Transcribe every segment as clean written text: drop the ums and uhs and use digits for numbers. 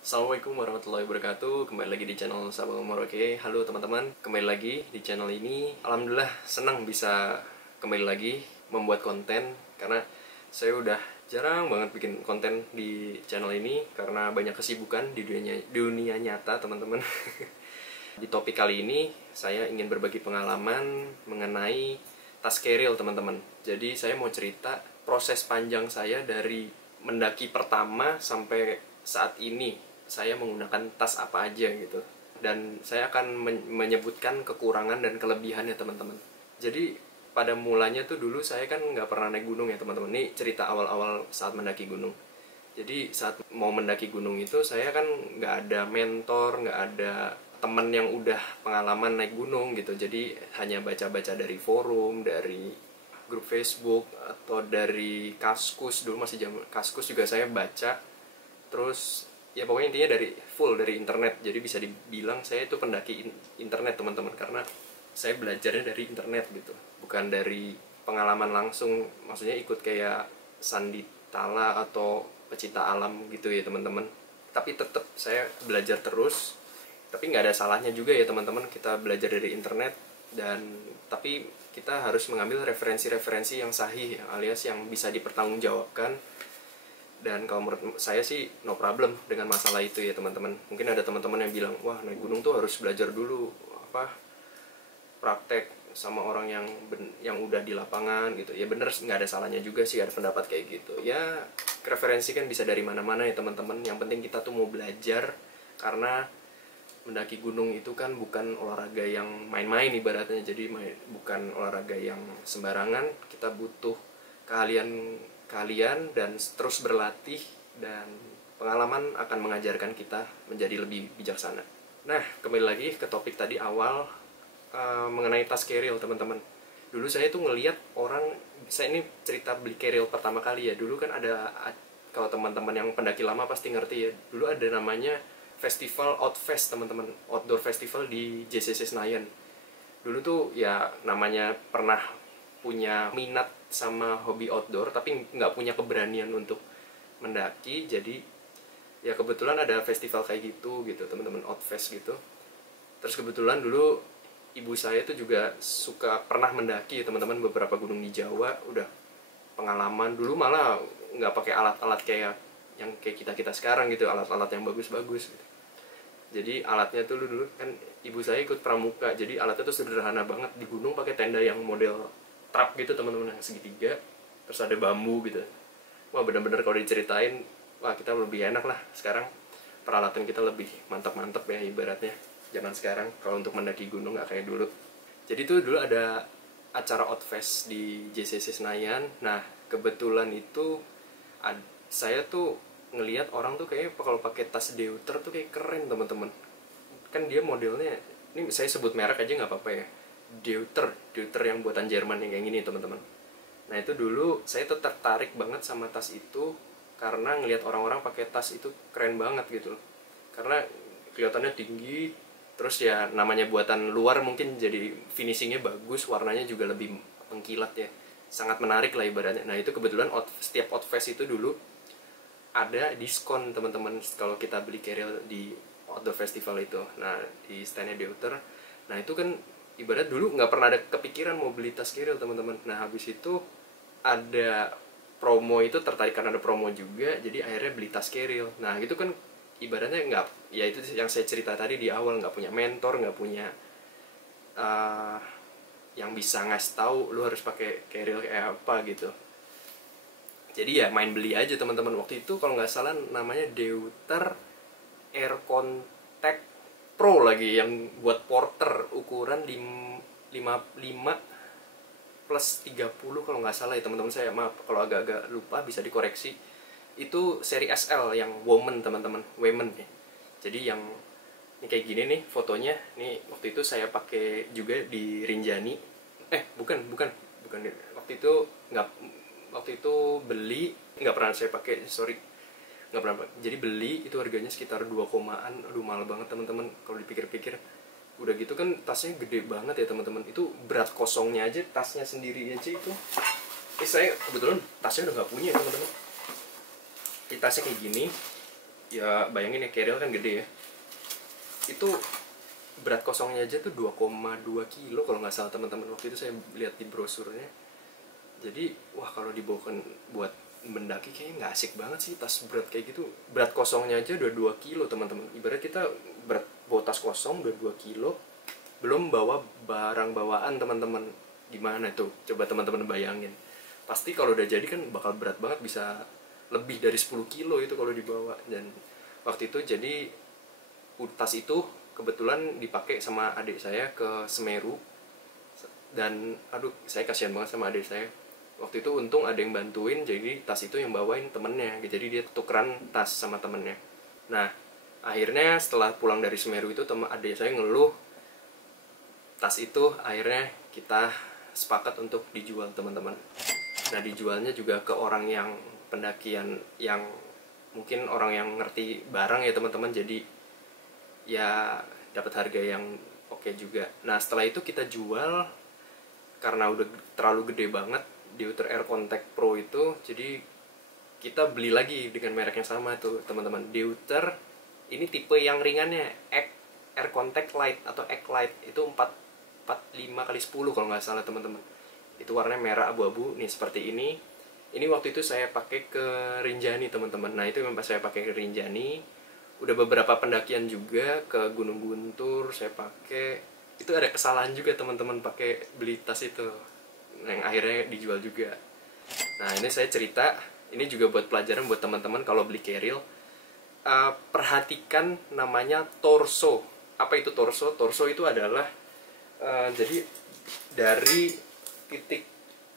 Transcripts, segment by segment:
Assalamualaikum warahmatullahi wabarakatuh. Kembali lagi di channel Sabang Merauke. Halo teman-teman, kembali lagi di channel ini. Alhamdulillah senang bisa kembali lagi membuat konten, karena saya udah jarang banget bikin konten di channel ini karena banyak kesibukan di dunia nyata, teman-teman. Di topik kali ini saya ingin berbagi pengalaman mengenai tas keril, teman-teman. Jadi saya mau cerita proses panjang saya dari mendaki pertama sampai saat ini saya menggunakan tas apa aja gitu. Dan saya akan menyebutkan kekurangan dan kelebihannya, teman-teman. Jadi pada mulanya tuh dulu saya kan nggak pernah naik gunung ya, teman-teman. Ini cerita awal-awal saat mendaki gunung. Jadi saat mau mendaki gunung itu saya kan nggak ada mentor, nggak ada temen yang udah pengalaman naik gunung gitu. Jadi hanya baca-baca dari forum, dari grup Facebook, atau dari Kaskus. Dulu masih zaman Kaskus juga saya baca. Terus ya pokoknya intinya dari internet. Jadi bisa dibilang saya itu pendaki internet, teman-teman, karena saya belajarnya dari internet gitu, bukan dari pengalaman langsung. Maksudnya ikut kayak Sanditala atau pecinta alam gitu ya, teman-teman. Tapi tetap saya belajar terus. Tapi nggak ada salahnya juga ya, teman-teman, kita belajar dari internet. Dan tapi kita harus mengambil referensi-referensi yang sahih, alias yang bisa dipertanggungjawabkan. Dan kalau menurut saya sih no problem dengan masalah itu ya, teman-teman. Mungkin ada teman-teman yang bilang, wah naik gunung tuh harus belajar dulu praktek sama orang yang udah di lapangan gitu. Ya bener, nggak ada salahnya juga sih ada pendapat kayak gitu. Ya referensi kan bisa dari mana-mana ya, teman-teman. Yang penting kita tuh mau belajar, karena mendaki gunung itu kan bukan olahraga yang main-main ibaratnya. Jadi bukan olahraga yang sembarangan. Kita butuh kalian dan terus berlatih, dan pengalaman akan mengajarkan kita menjadi lebih bijaksana. Nah, kembali lagi ke topik tadi awal, mengenai tas keril, teman-teman. Dulu saya tuh ngelihat orang, saya ini cerita beli keril pertama kali ya. Dulu kan ada, kalau teman-teman yang pendaki lama pasti ngerti ya, dulu ada namanya festival Outfest, teman-teman, outdoor festival di JCC Senayan. Dulu tuh ya namanya pernah punya minat sama hobi outdoor tapi nggak punya keberanian untuk mendaki. Jadi ya kebetulan ada festival kayak gitu teman-teman, Outfest gitu. Terus kebetulan dulu ibu saya tuh juga pernah mendaki, teman-teman, beberapa gunung di Jawa. Udah pengalaman dulu, malah nggak pakai alat-alat kayak yang kayak kita sekarang gitu, alat-alat yang bagus-bagus gitu. Jadi alatnya tuh dulu kan ibu saya ikut pramuka, jadi alatnya tuh sederhana banget. Di gunung pakai tenda yang model trap gitu, teman-teman, yang segitiga, terus ada bambu gitu. Wah bener-bener kalau diceritain, wah kita lebih enak lah sekarang, peralatan kita lebih mantap-mantap ya ibaratnya zaman sekarang kalau untuk mendaki gunung, nggak kayak dulu. Jadi tuh dulu ada acara Outfest di JCC Senayan. Nah kebetulan itu saya tuh ngelihat orang tuh kayak kalau pakai tas Deuter tuh kayak keren, teman-teman. Kan dia modelnya, ini saya sebut merek aja nggak apa-apa ya, Deuter yang buatan Jerman yang kayak gini, teman-teman. Nah itu dulu saya tuh tertarik banget sama tas itu karena ngelihat orang-orang pakai tas itu keren banget gitu loh. Karena kelihatannya tinggi, terus ya namanya buatan luar mungkin jadi finishingnya bagus, warnanya juga lebih mengkilat ya, sangat menarik lah ibaratnya. Nah itu kebetulan setiap Outfest itu dulu ada diskon, teman-teman, kalau kita beli keril di outdoor festival itu. Nah di standnya Deuter, nah itu kan ibarat dulu nggak pernah ada kepikiran mau beli tas keril, teman-teman. Nah habis itu ada promo, itu tertarik karena ada promo juga, jadi akhirnya beli tas keril. Nah itu kan ibaratnya nggak, ya itu yang saya cerita tadi di awal, nggak punya mentor, nggak punya yang bisa ngasih tahu lu harus pakai keril kayak apa gitu. Jadi ya main beli aja, teman-teman. Waktu itu kalau nggak salah namanya Deuter Air Contact Pro lagi, yang buat porter ukuran 55 plus 30 kalau nggak salah ya, teman-teman. Saya maaf kalau agak-agak lupa, bisa dikoreksi. Itu seri SL yang women, teman-teman, women ya. Jadi yang ini kayak gini nih fotonya. Nih waktu itu saya pakai juga di Rinjani. Bukan. Waktu itu beli, nggak pernah saya pakai, sorry, nggak pernah. Jadi beli itu harganya sekitar 2 komaan. Aduh mahal banget, teman-teman, kalau dipikir-pikir. Udah gitu kan tasnya gede banget ya, teman-teman. Itu berat kosongnya aja, tasnya sendiri aja itu. Saya kebetulan tasnya udah nggak punya, teman-teman. Ini tasnya kayak gini. Ya bayangin ya, carrier kan gede ya. Itu berat kosongnya aja tuh 2,2 kilo kalau nggak salah teman-teman. Waktu itu saya lihat di brosurnya. Jadi wah, kalau dibawakan buat mendaki kayaknya nggak asik banget sih tas berat kayak gitu. Berat kosongnya aja udah 2 kilo teman-teman. Ibarat kita berat bawa tas kosong udah 2 kilo, belum bawa barang bawaan teman-teman. Gimana tuh, coba teman-teman bayangin. Pasti kalau udah jadi kan bakal berat banget, bisa lebih dari 10 kilo itu kalau dibawa. Dan waktu itu jadi tas itu kebetulan dipakai sama adik saya ke Semeru. Dan aduh, saya kasihan banget sama adik saya. Waktu itu untung ada yang bantuin, jadi tas itu yang bawain temennya, jadi dia tukeran tas sama temennya. Nah, akhirnya setelah pulang dari Semeru itu, teman adik saya ngeluh tas itu akhirnya kita sepakat untuk dijual teman-teman. Nah, dijualnya juga ke orang yang pendakian, yang mungkin orang yang ngerti barang ya teman-teman, jadi ya dapat harga yang oke juga. Nah, setelah itu kita jual karena udah terlalu gede banget Deuter Air Contact Pro itu, jadi kita beli lagi dengan merek yang sama tuh teman-teman. Deuter ini tipe yang ringannya, Air Contact Light atau X Light, itu 45x10 kalau nggak salah teman-teman. Itu warnanya merah abu-abu nih seperti ini. Ini waktu itu saya pakai ke Rinjani teman-teman. Nah, itu memang pas saya pakai ke Rinjani. Udah beberapa pendakian juga ke Gunung Guntur saya pakai. Itu ada kesalahan juga teman-teman pakai beli tas itu, yang akhirnya dijual juga. Nah, ini saya cerita, ini juga buat pelajaran buat teman-teman kalau beli carrier. Perhatikan namanya torso. Apa itu torso? Torso itu adalah jadi dari titik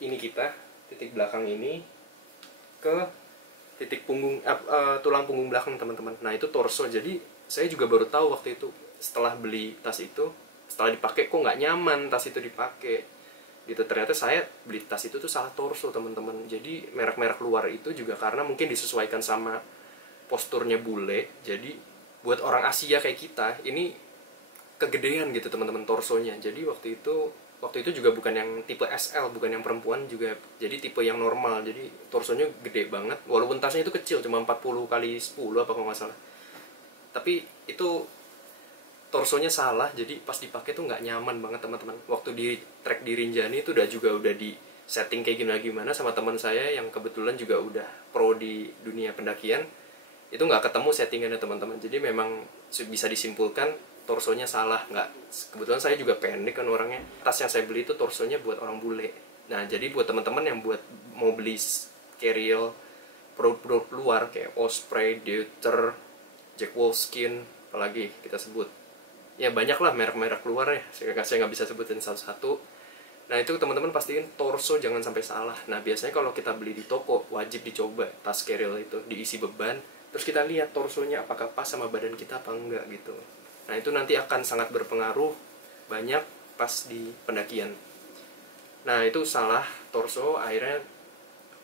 ini kita, titik belakang ini ke titik punggung, tulang punggung belakang teman-teman. Nah, itu torso. Jadi saya juga baru tahu waktu itu setelah beli tas itu, setelah dipakai kok nggak nyaman tas itu dipakai gitu. Ternyata saya beli tas itu tuh salah torso teman-teman. Jadi merek-merek luar itu juga karena mungkin disesuaikan sama posturnya bule, jadi buat orang Asia kayak kita ini kegedean gitu teman-teman torsonya. Jadi waktu itu juga bukan yang tipe SL, bukan yang perempuan juga, jadi tipe yang normal. Jadi torsonya gede banget, walaupun tasnya itu kecil, cuma 40x10 apa kalau nggak salah. Tapi itu torsonya salah, jadi pas dipakai tuh nggak nyaman banget teman-teman. Waktu di trek di Rinjani itu udah di setting kayak gimana sama teman saya yang kebetulan juga udah pro di dunia pendakian. Itu nggak ketemu settingannya teman-teman. Jadi memang bisa disimpulkan torsonya salah. Nggak, kebetulan saya juga pendek kan orangnya. Tas yang saya beli itu torsonya buat orang bule. Nah, jadi buat teman-teman yang mau beli carrier produk luar kayak Osprey, Deuter, Jack Wolfskin, apalagi kita sebut, ya banyak lah merek-merek luar ya, saya nggak bisa sebutin satu-satu. Nah, itu teman-teman pastiin torso jangan sampai salah. Nah, biasanya kalau kita beli di toko wajib dicoba tas carrier itu, diisi beban, terus kita lihat torsonya apakah pas sama badan kita apa enggak gitu. Nah, itu nanti akan sangat berpengaruh banyak pas di pendakian. Nah, itu salah torso, akhirnya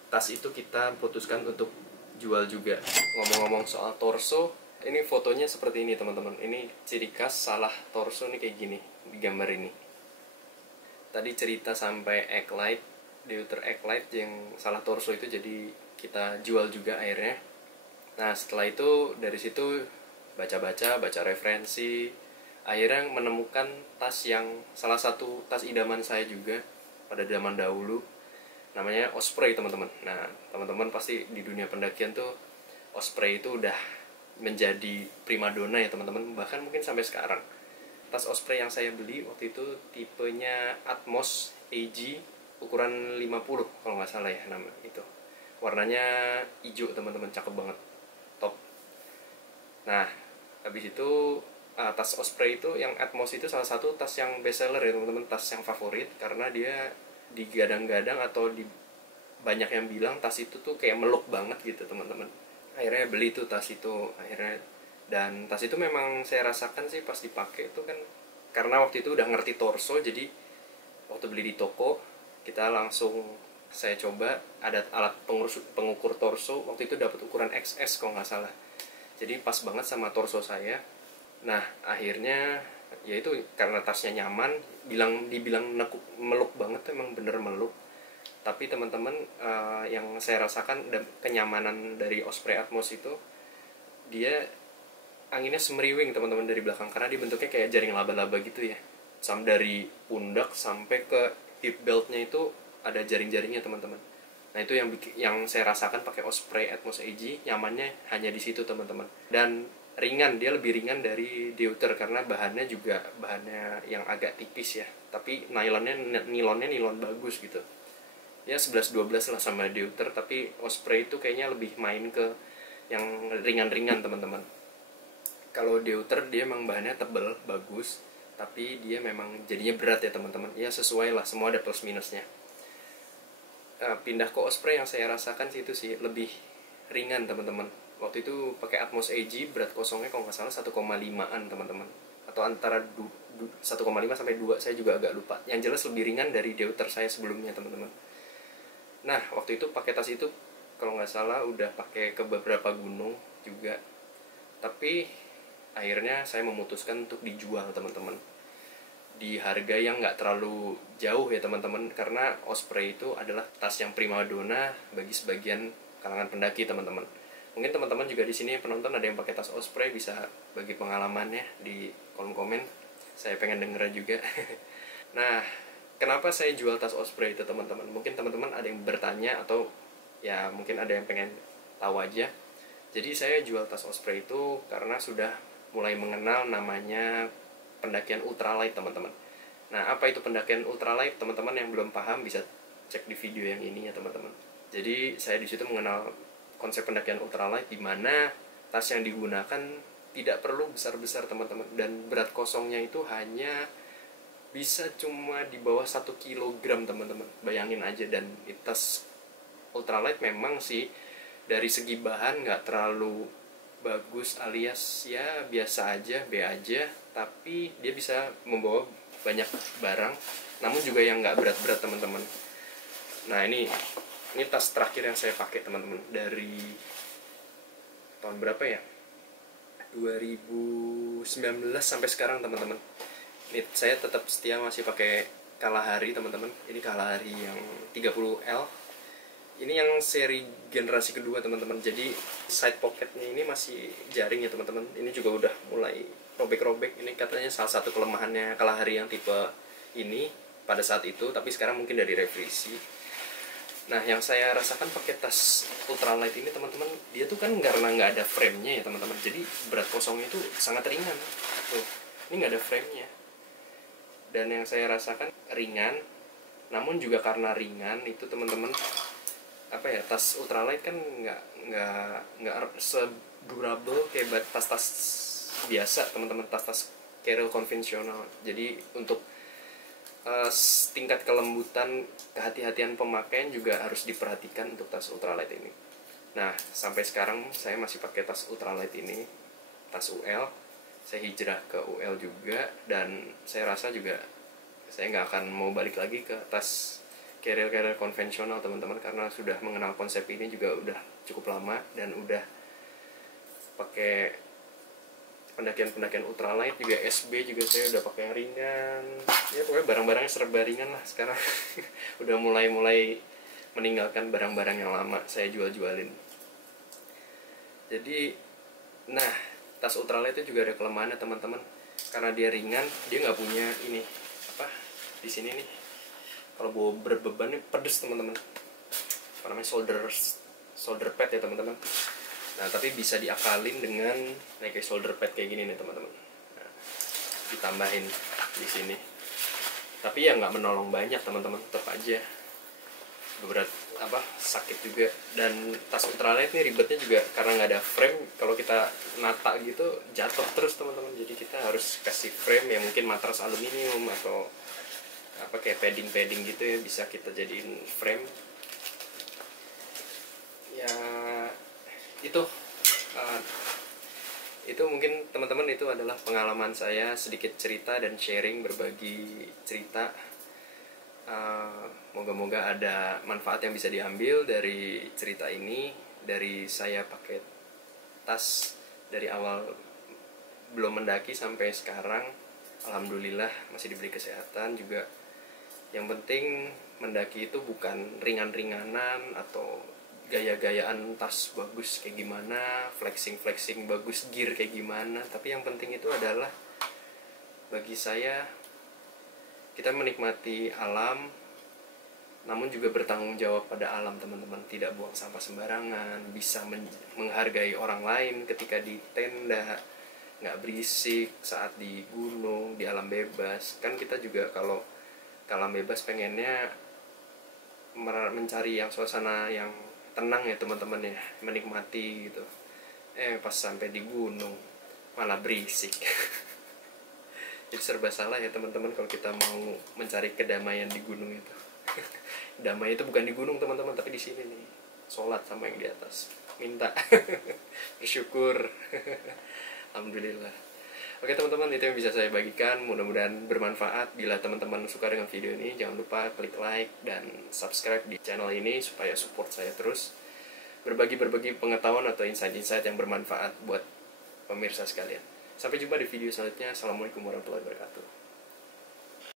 tas itu kita putuskan untuk jual juga. Ngomong-ngomong soal torso, ini fotonya seperti ini teman-teman. Ini ciri khas salah torso nih kayak gini di gambar ini. Tadi cerita sampai X-Lite, Deuter X-Lite yang salah torso itu, jadi kita jual juga akhirnya. Nah, setelah itu dari situ baca referensi, akhirnya menemukan tas yang salah satu tas idaman saya juga pada zaman dahulu, namanya Osprey teman-teman. Nah, teman-teman pasti di dunia pendakian tuh Osprey itu udah menjadi primadona ya teman-teman, bahkan mungkin sampai sekarang. Tas Osprey yang saya beli waktu itu tipenya Atmos AG ukuran 50 kalau nggak salah ya nama itu. Warnanya hijau teman-teman, cakep banget, top. Nah, habis itu tas Osprey itu yang Atmos itu salah satu tas yang best seller ya teman-teman, tas yang favorit karena dia digadang-gadang atau banyak yang bilang tas itu tuh kayak meluk banget gitu teman-teman. Akhirnya beli tuh tas itu akhirnya, dan tas itu memang saya rasakan sih pas dipakai itu kan, karena waktu itu udah ngerti torso, jadi waktu beli di toko kita langsung, saya coba ada alat pengukur torso, waktu itu dapat ukuran XS kalau nggak salah, jadi pas banget sama torso saya. Nah, akhirnya ya itu karena tasnya nyaman, dibilang meluk banget, emang bener meluk. Tapi teman-teman, yang saya rasakan kenyamanan dari Osprey Atmos itu dia anginnya semeriwing teman-teman dari belakang, karena dia bentuknya kayak jaring laba-laba gitu ya. Dari pundak sampai ke hip beltnya itu ada jaring-jaringnya teman-teman. Nah itu yang saya rasakan pakai Osprey Atmos AG, nyamannya hanya di situ teman-teman. Dan ringan, dia lebih ringan dari Deuter karena bahannya juga bahannya yang agak tipis ya, tapi nilonnya nilon bagus gitu ya, 11-12 lah sama Deuter. Tapi Osprey itu kayaknya lebih main ke yang ringan-ringan teman-teman. Kalau Deuter dia memang bahannya tebel bagus, tapi dia memang jadinya berat ya teman-teman. Ya sesuai lah, semua ada plus minusnya. Pindah ke Osprey yang saya rasakan sih itu sih lebih ringan teman-teman. Waktu itu pakai Atmos AG, berat kosongnya kalau nggak salah 1,5an teman-teman, atau antara 1,5 sampai 2, saya juga agak lupa. Yang jelas lebih ringan dari Deuter saya sebelumnya teman-teman. Nah waktu itu pakai tas itu kalau nggak salah udah pakai ke beberapa gunung juga, tapi akhirnya saya memutuskan untuk dijual teman-teman, di harga yang nggak terlalu jauh ya teman-teman, karena Osprey itu adalah tas yang primadona bagi sebagian kalangan pendaki teman-teman. Mungkin teman-teman juga di sini penonton ada yang pakai tas Osprey, bisa bagi pengalamannya di kolom komen, saya pengen denger juga. Nah kenapa saya jual tas Osprey itu teman-teman, mungkin teman-teman ada yang bertanya, atau ya mungkin ada yang pengen tahu aja. Jadi saya jual tas Osprey itu karena sudah mulai mengenal namanya pendakian ultralight teman-teman. Nah apa itu pendakian ultralight teman-teman yang belum paham bisa cek di video yang ini ya teman-teman. Jadi saya di situ mengenal konsep pendakian ultralight, di mana tas yang digunakan tidak perlu besar-besar teman-teman, dan berat kosongnya itu hanya bisa cuma di bawah 1 kilogram teman-teman. Bayangin aja. Dan tas ultralight memang sih dari segi bahan nggak terlalu bagus, alias ya biasa aja, B aja, tapi dia bisa membawa banyak barang, namun juga yang nggak berat-berat teman-teman. Nah ini tas terakhir yang saya pakai teman-teman, dari tahun berapa ya, 2019 sampai sekarang teman-teman. Ini saya tetap setia masih pakai Kalahari teman-teman. Ini Kalahari yang 30L. Ini yang seri generasi kedua teman-teman. Jadi side pocketnya ini masih jaring ya teman-teman. Ini juga udah mulai robek-robek. Ini katanya salah satu kelemahannya Kalahari yang tipe ini pada saat itu, tapi sekarang mungkin dari revisi. Nah yang saya rasakan pakai tas ultralight ini teman-teman, dia tuh kan karena nggak ada frame-nya ya teman-teman, jadi berat kosongnya itu sangat ringan. Tuh, ini nggak ada frame-nya. Dan yang saya rasakan ringan, namun juga karena ringan itu teman-teman, apa ya, tas ultralight kan nggak sedurable kayak tas-tas biasa teman-teman, tas-tas carrier konvensional. Jadi untuk tingkat kelembutan, kehati-hatian pemakaian juga harus diperhatikan untuk tas ultralight ini. Nah sampai sekarang saya masih pakai tas ultralight ini, tas UL. Saya hijrah ke UL juga, dan saya rasa juga saya nggak akan mau balik lagi ke tas carrier konvensional teman-teman, karena sudah mengenal konsep ini juga udah cukup lama, dan udah pakai pendakian ultralight juga, SB juga saya udah pakai yang ringan ya, pokoknya barang-barangnya serba ringan lah sekarang. Udah mulai meninggalkan barang-barang yang lama saya jual-jualin. Jadi nah tas ultralight itu juga ada kelemahannya teman-teman, karena dia ringan, dia nggak punya ini apa di sini nih, kalau bawa berbeban nih pedes teman-teman, apa namanya, shoulder pad ya teman-teman. Nah tapi bisa diakalin dengan kayak shoulder pad kayak gini nih teman-teman. Nah, ditambahin di sini, tapi ya nggak menolong banyak teman-teman, tetap aja berat sakit juga. Dan tas ultralight nih ribetnya juga karena nggak ada frame, kalau kita nata gitu jatuh terus teman-teman. Jadi kita harus kasih frame ya, mungkin matras aluminium atau apa kayak padding gitu ya, bisa kita jadiin frame ya. Itu mungkin teman-teman, itu adalah pengalaman saya, sedikit cerita dan sharing, berbagi cerita. Moga-moga ada manfaat yang bisa diambil dari cerita ini, dari saya pakai tas dari awal belum mendaki sampai sekarang. Alhamdulillah masih diberi kesehatan juga. Yang penting mendaki itu bukan ringan-ringanan atau gaya-gayaan tas bagus kayak gimana, flexing bagus, gear kayak gimana. Tapi yang penting itu adalah bagi saya, kita menikmati alam, namun juga bertanggung jawab pada alam teman-teman. Tidak buang sampah sembarangan, bisa menghargai orang lain ketika di tenda, nggak berisik saat di gunung, di alam bebas. Kan kita juga kalau ke alam bebas pengennya mencari yang suasana yang tenang ya teman-teman ya, menikmati gitu. Pas sampai di gunung malah berisik. Jadi serba salah ya teman-teman kalau kita mau mencari kedamaian di gunung itu. Damai itu bukan di gunung teman-teman, tapi di sini nih. Sholat sama yang di atas. Minta. Bersyukur. Alhamdulillah. Oke teman-teman, itu yang bisa saya bagikan. Mudah-mudahan bermanfaat. Bila teman-teman suka dengan video ini, jangan lupa klik like dan subscribe di channel ini supaya support saya terus berbagi pengetahuan atau insight-insight yang bermanfaat buat pemirsa sekalian. Sampai jumpa di video selanjutnya. Assalamualaikum warahmatullahi wabarakatuh.